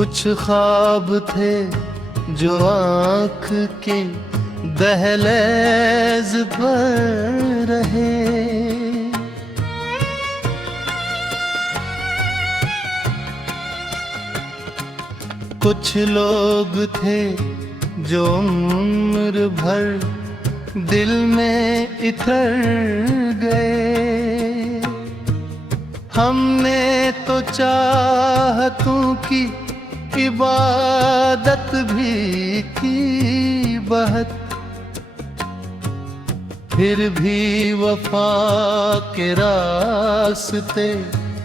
कुछ ख्वाब थे जो आँख के दहलीज पर रहे, कुछ लोग थे जो उम्र भर दिल में इतर गए। हमने तो चाहतों की इबादत भी की बहुत, फिर भी वफा के रास्ते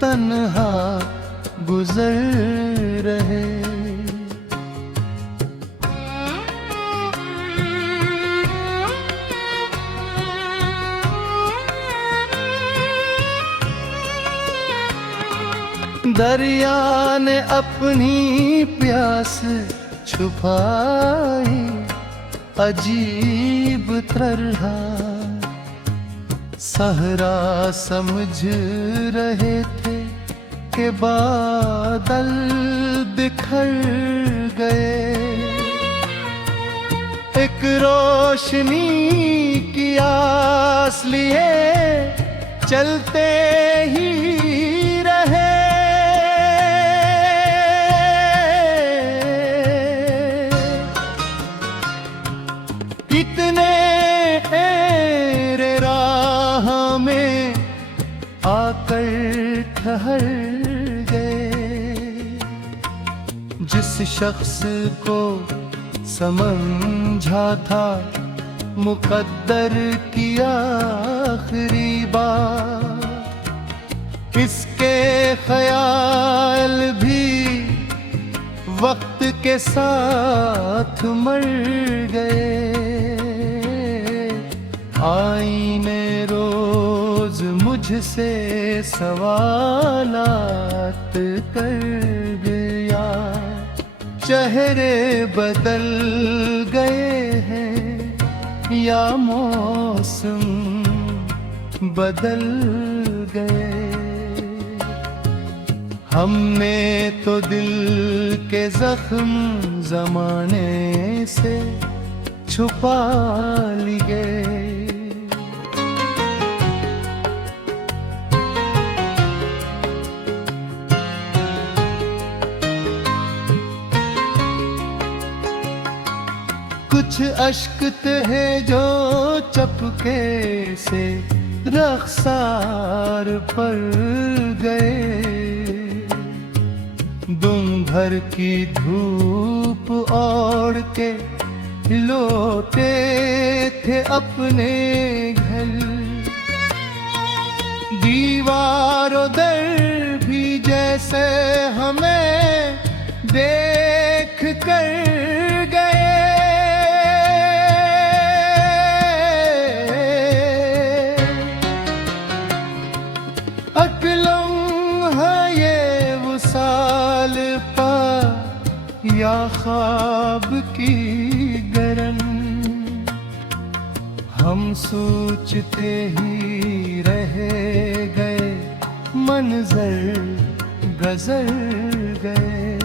तन्हा गुजर रहे। दरिया ने अपनी प्यास छुपाई अजीब तरह, सहरा समझ रहे थे कि बादल बिखर गए। एक रोशनी की आस लिए चलते ही रहे, कितने तेरे राह में आकर ठहर गए। जिस शख्स को समझा था मुकद्दर की आखिरी बात, इसके ख्याल भी वक्त के साथ मर गए। आईने रोज मुझसे सवालात कर गया, चेहरे बदल गए हैं या मौसम बदल गए। हमने तो दिल के जख्म जमाने से छुपा लिए। कुछ अश्क थे जो चपके से रखसार पर गए, दिन भर की धूप ओढ़ के लौटे थे अपने घर। दीवारों दर भी जैसे हमें देख कर गए। या ख्वाब की गरन, हम सोचते ही रह गए, मंजर गुजर गए।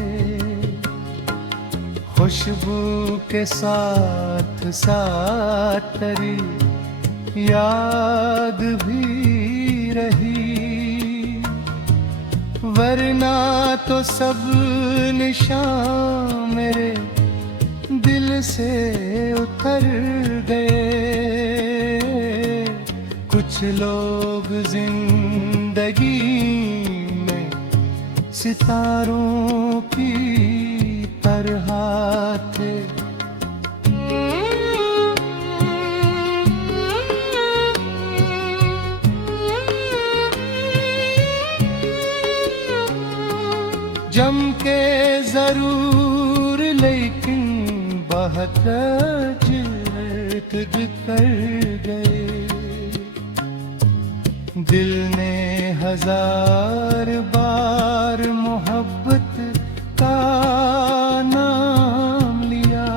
खुशबू के साथ साथ तेरी याद भी रही, वरना तो सब निशान मेरे दिल से उतर गए। कुछ लोग जिंदगी में सितारों की तरह थे, जम के जरूर लेकिन बहुत जिद कर गए। दिल ने हजार बार मोहब्बत का नाम लिया,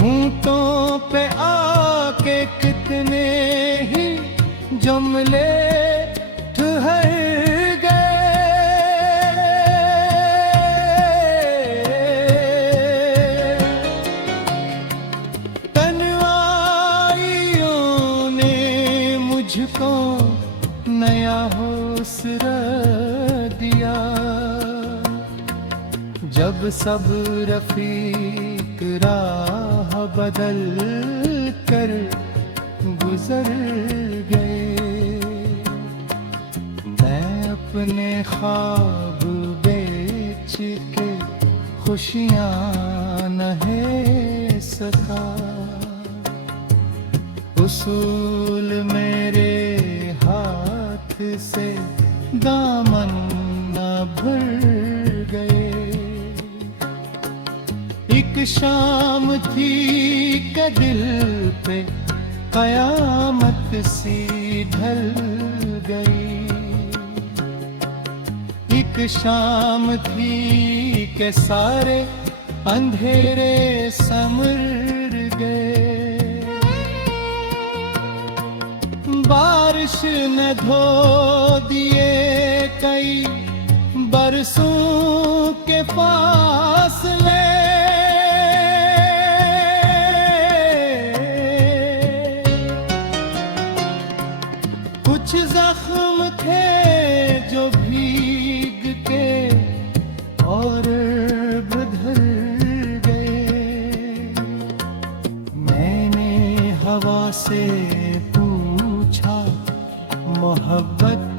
होंठों पे आके कितने ही जुमले ठहर गए। मुझको नया हौसला दिया। जब सब रफीक राह बदल कर गुजर गए, मैं अपने ख्वाब बेच के खुशियाँ नहीं सका। उसूल मेरे हाथ से दामन न भर गए। एक शाम थी कि दिल पे कयामत सी ढल गई। एक शाम थी कि सारे अंधेरे समर गए। बारिश ने धो दिए कई बरसों के फासले। कुछ जख्म थे जो भीग के और बदल गए। मैंने हवा से पूछा मोहब्बत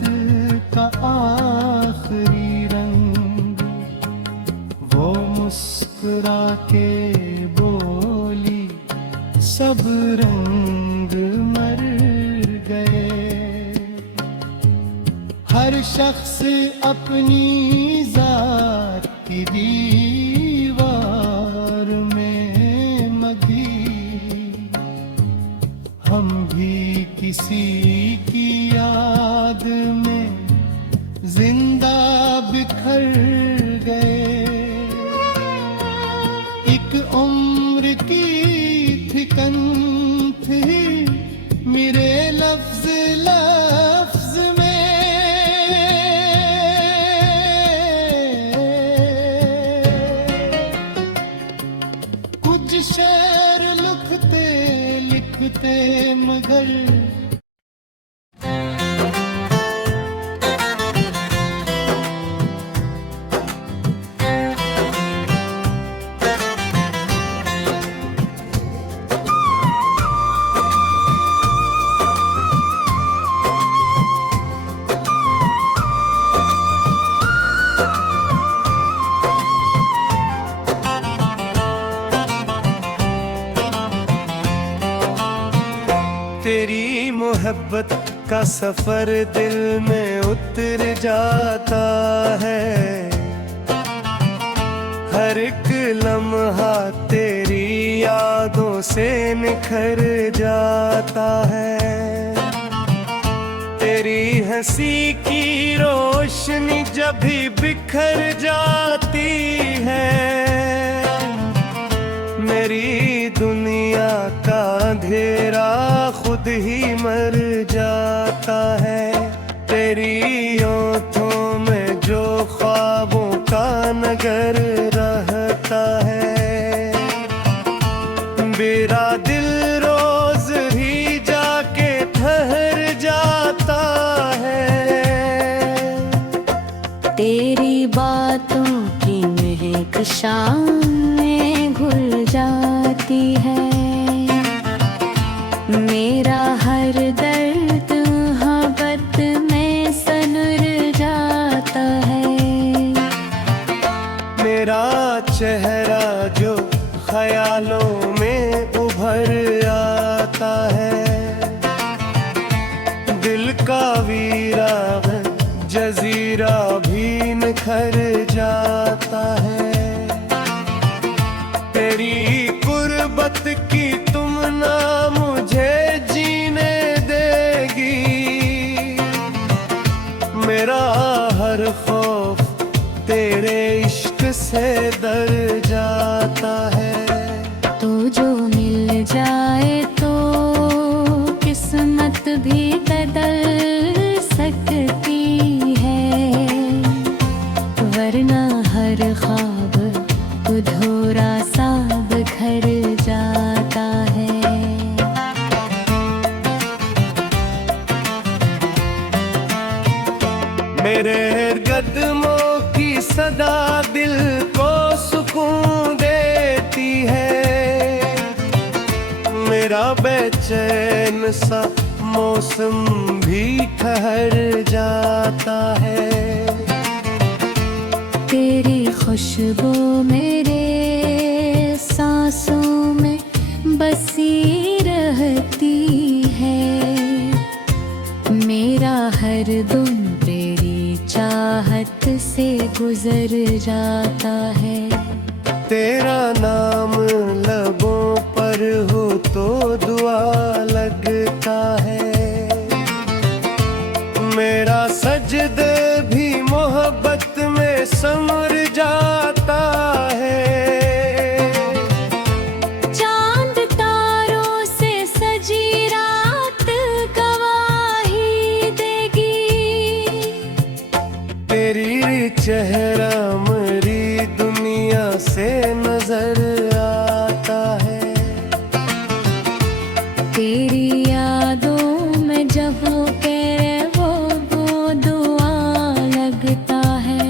का आखिरी रंग। वो मुस्कुरा के बोली सब रंग मर गए। हर शख्स अपनी जात की दीवार में मगी। हम भी किसी की याद में जिंदा बिखर गए। एक उम्र की थिकन थी मेरे लफ्ज लफ्ज में। कुछ शेर लिखते लिखते मगर तेरी मोहब्बत का सफर दिल में उतर जाता है। हर एक लम्हा तेरी यादों से निखर जाता है। तेरी हंसी की रोशनी जब भी बिखर जाती है, मेरी दुनिया का अंधेरा खुद ही मर जाता है। तेरी ओंठों में जो ख्वाबों का नगर रहता है, मेरा दिल रोज ही जाके ठहर जाता है। तेरी बातों की महक शाम में घुल जाती है। मेरा हर दर्द मोहब्बत में सनुर जाता है। मेरा चेहरा जो ख्यालों में उभर आता है, दिल का वीरान जजीरा भी निखर जाता है। तेरी गुर्बत की तुम ना मुझे जीने देगी, मेरा हर खौफ तेरे इश्क से डर जाता है। तो जो मिल जाए तो किस्मत भी बदल सकती है, वरना हर ख्वाब अधूरा सा बिखर जाता है। मेरे कदमों की सदा दिल को सुकून देती है। मेरा बेचैन सा मौसम भी ठहर जाता है। तेरी खुशबू मेरे सांसों में बसी रहती है। मेरा हर दम तेरी चाहत से गुजर जाता है। तेरा नाम लबों पर हो तो दुआ लगता है। मेरा सजदे भी मोहब्बत में समर जाता है। चांद तारों से सजी रात गवाही देगी। तेरी चेहरा मरी दुनिया से नजर आता है। तेरी यादों में जब वो कह वो दुआ लगता है।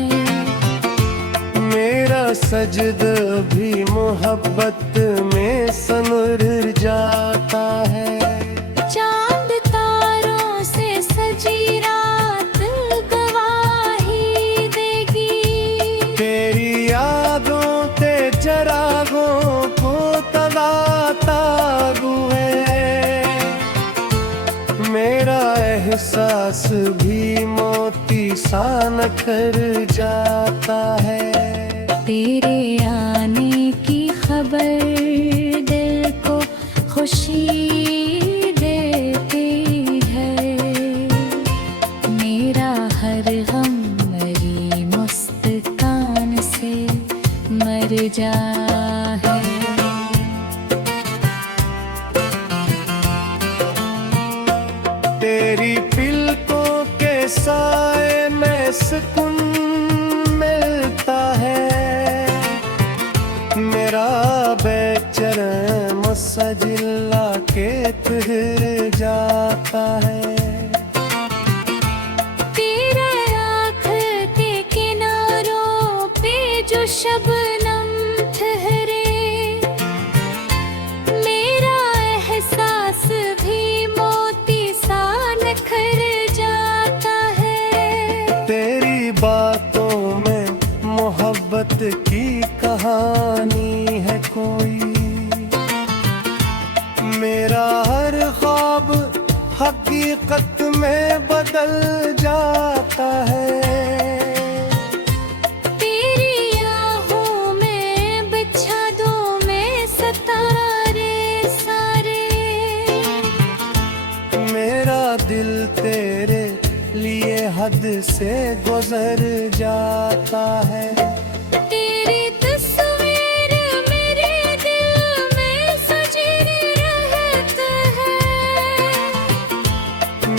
मेरा सजदा भी मोहब्बत में सनर जाता है। चांद तारों से सजी रात गवाही देगी। तेरी यादों ते चरागों को तलाता हुए। मेरा एहसास भी मोती सा नखर जाता है। तेरे आने की खबर दिल को खुशी देती है। मेरा हर गम मेरी मुस्कान से मर जा है। तेरी पिलकों के साए में सुकून मिलता है। मेरा बेचैन मसजिल्ला के ठहर जाता है। तेरे आँख के किनारों पे जो शबनम ठहरे। मेरा एहसास भी मोती सा निखर जाता है। तेरी बातों में मोहब्बत की कहानी है कोई। मेरा हर ख्वाब हकीकत में बदल जाता है। तेरी आहों में बिछा दो मैं सितारे सारे। मेरा दिल तेरे लिए हद से गुजर जाता है। तेरी तस्वीर मेरे दिल में सजी रहती है।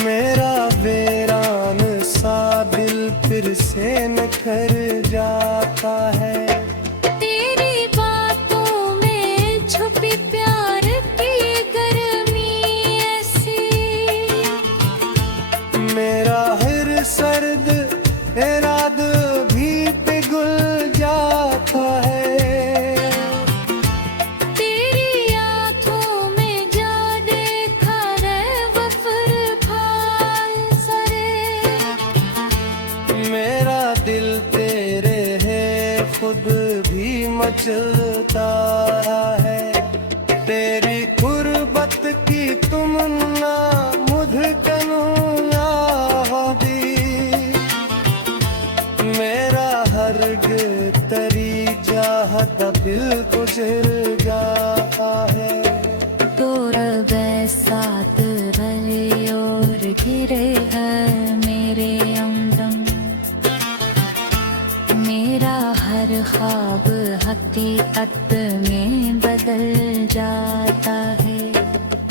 मेरा वीरान सा दिल फिर से निखर जाता है। तेरी बातों में छुपी प्यार की गर्मी ऐसी। मेरा हर सर्द इरादा भी पिघल जाता है। तेरी आँखों में जा देखा रे वफर फाल सरे। मेरा दिल तेरे है खुद भी मचलता है। तेरी गुर्बत की तुमना मुझ कनु यादी। मेरा हर्ग तरी चाहता दिल गुजर जाता है। तोर बैसात भले और घिरे है मेरे अंगम। मेरा हर ख्वाब हकीकत में बदल जाता है।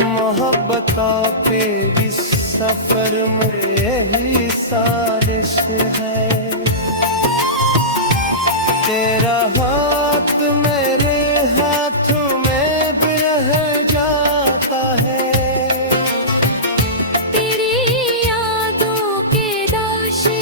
मोहब्बतों पे इस सफर में यही साजिश है। तेरा हाथ मेरे हाथों में भी रह जाता है। तेरी यादों के दाशे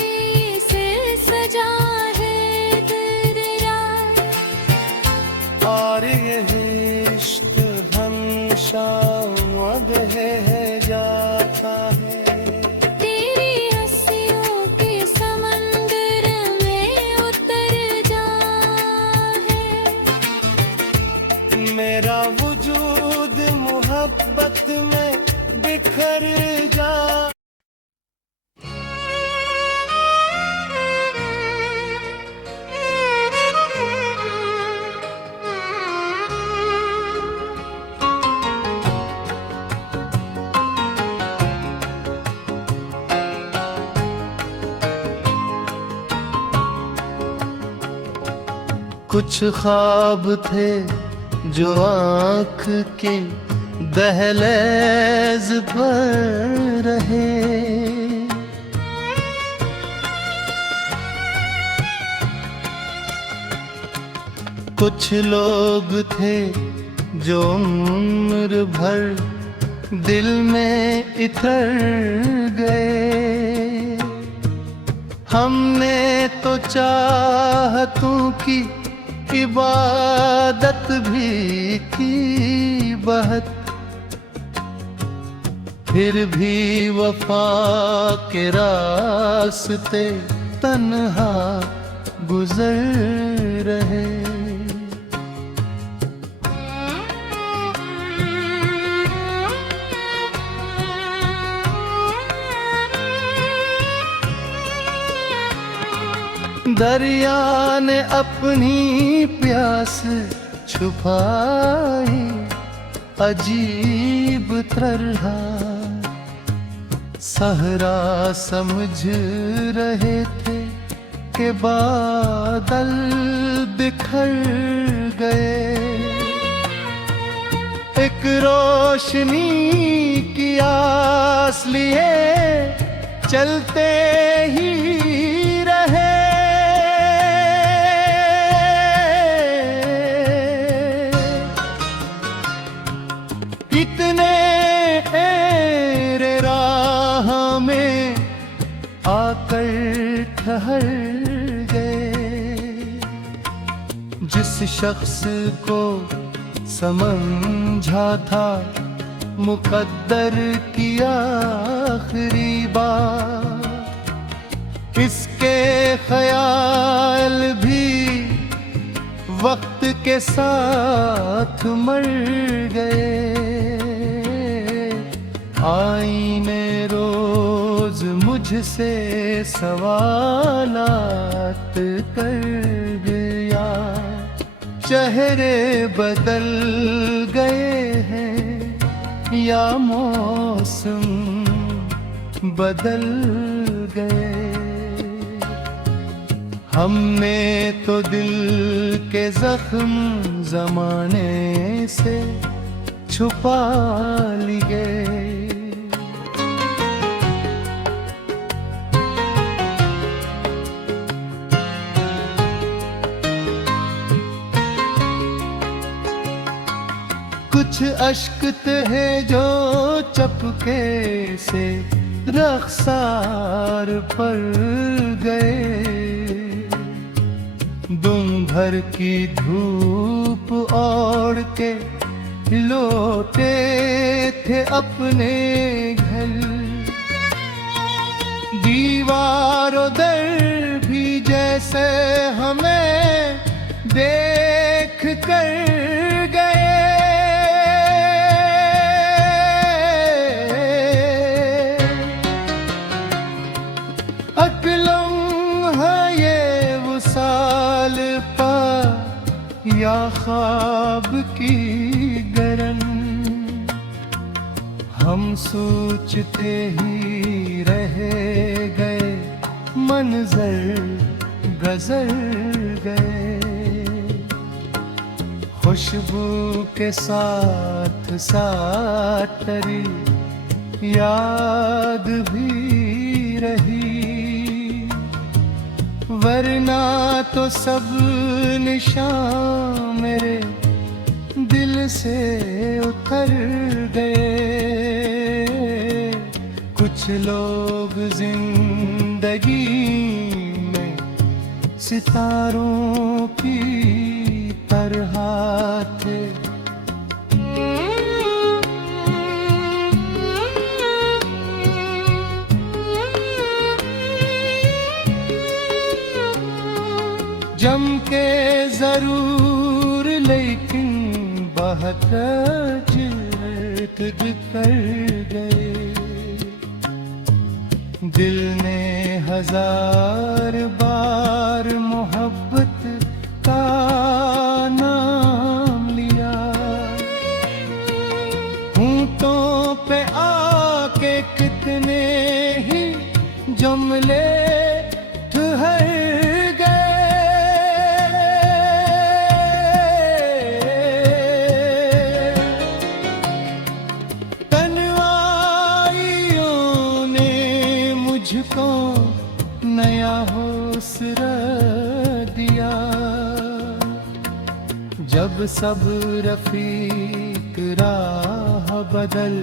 कुछ ख्वाब थे जो आँख के दहलीज पर रहे, कुछ लोग थे जो उम्र भर दिल में इतर गए। हमने तो चाहतों की इबादत भी की बहुत, फिर भी वफा के रास्ते तन्हा गुजर रहे। दरिया ने अपनी प्यास छुपाई अजीब तरह, सहरा समझ रहे थे कि बादल बिखर गए। एक रोशनी की आस लिए चलते ही रहे, इतने तेरे राह में आकर ठहर गए। जिस शख्स को समझा था मुकद्दर की आखिरी बात, इसके ख्याल भी वक्त के साथ मर गए। आईने रोज मुझसे सवालात कर गया, चेहरे बदल गए हैं या मौसम बदल गए। हमने तो दिल के जख्म जमाने से छुपा लिए। कुछ अश्क थे जो चपके से रख्सार पर गए, दुम भर की धूप ओढ़ के लौटे थे अपने घर। दीवारों दर भी जैसे हमें देख कर गए। या ख्वाब की गरन, हम सोचते ही रह गए, मंजर गुजर गए। खुशबू के साथ साथ तेरी याद भी रही, वरना तो सब निशान मेरे दिल से उतर गए। कुछ लोग जिंदगी में सितारों की तरह थे, जम के जरूर लेकिन बहुत चिढ़ कर गए। दिल ने हजार बार मोहब्बत का नाम लिया, होंठों पे आके कितने ही जुमले ठहर गए। मुझको नया हौसला दिया। जब सब रफीक राह बदल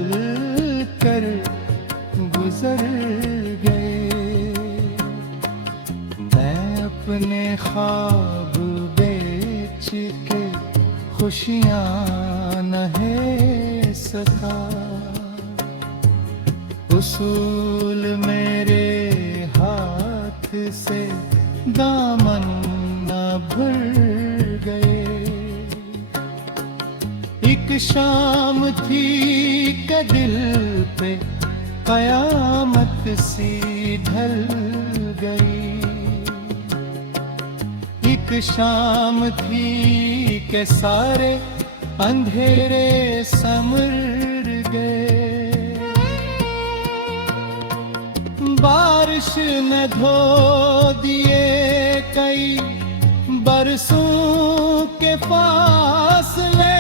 कर गुजर गए, मैं अपने ख्वाब बेच के खुशियाँ नहीं सका। उसूल मेरे हाथ से दामन न भर गए। एक शाम थी कि दिल पे कयामत सी ढल गई। एक शाम थी कि सारे अंधेरे समर गए। बारिश ने धो दिए कई बरसों के फासले।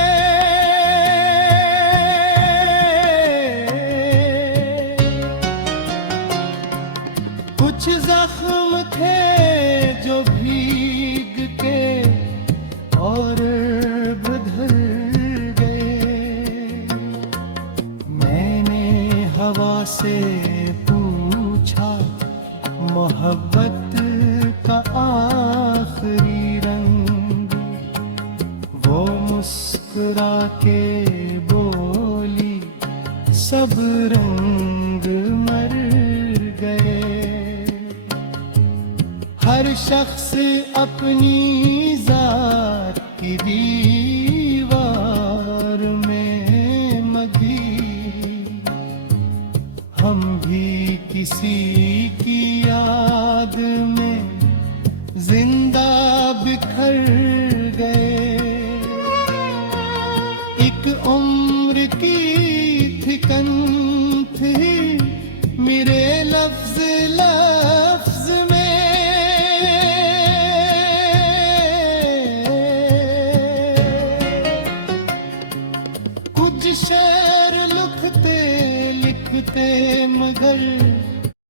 कुछ जख्म थे जो भीग के और बदल गए। मैंने हवा से पूछा मोहब्बत का आखिरी रंग। वो मुस्कुरा के बोली सब रंग मर गए। हर शख्स अपनी जात की दीवार में मगी। हम भी किसी की याद में जिंदा बिखर गए। एक उम्र की थिकन थी मेरे लफ्ज लफ्ज में। कुछ शेर लिखते लिखते मगर